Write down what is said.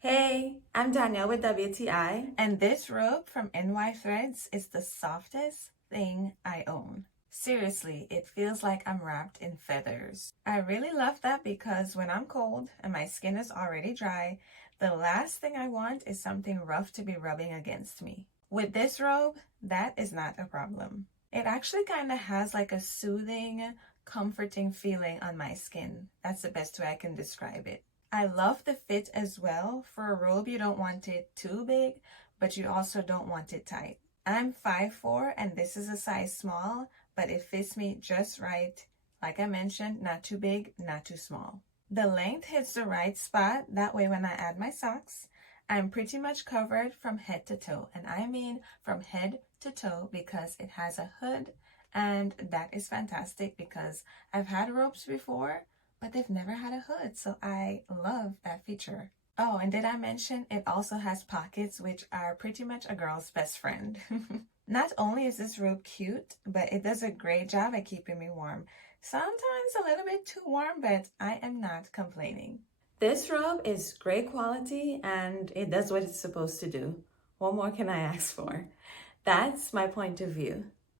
Hey, I'm Danielle with WTI, and this robe from NY Threads is the softest thing I own. Seriously, it feels like I'm wrapped in feathers. I really love that because when I'm cold and my skin is already dry, the last thing I want is something rough to be rubbing against me. With this robe, that is not a problem. It actually kind of has like a soothing, comforting feeling on my skin. That's the best way I can describe it. I love the fit as well. For a robe, you don't want it too big, but you also don't want it tight. I'm 5'4" and this is a size small, but it fits me just right. Like I mentioned, not too big, not too small. The length hits the right spot. That way when I add my socks, I'm pretty much covered from head to toe. And I mean from head to toe because it has a hood, and that is fantastic because I've had robes before but they've never had a hood, so I love that feature. Oh, and did I mention it also has pockets, which are pretty much a girl's best friend. Not only is this robe cute, but it does a great job at keeping me warm. Sometimes a little bit too warm, but I am not complaining. This robe is great quality and it does what it's supposed to do. What more can I ask for? That's my point of view.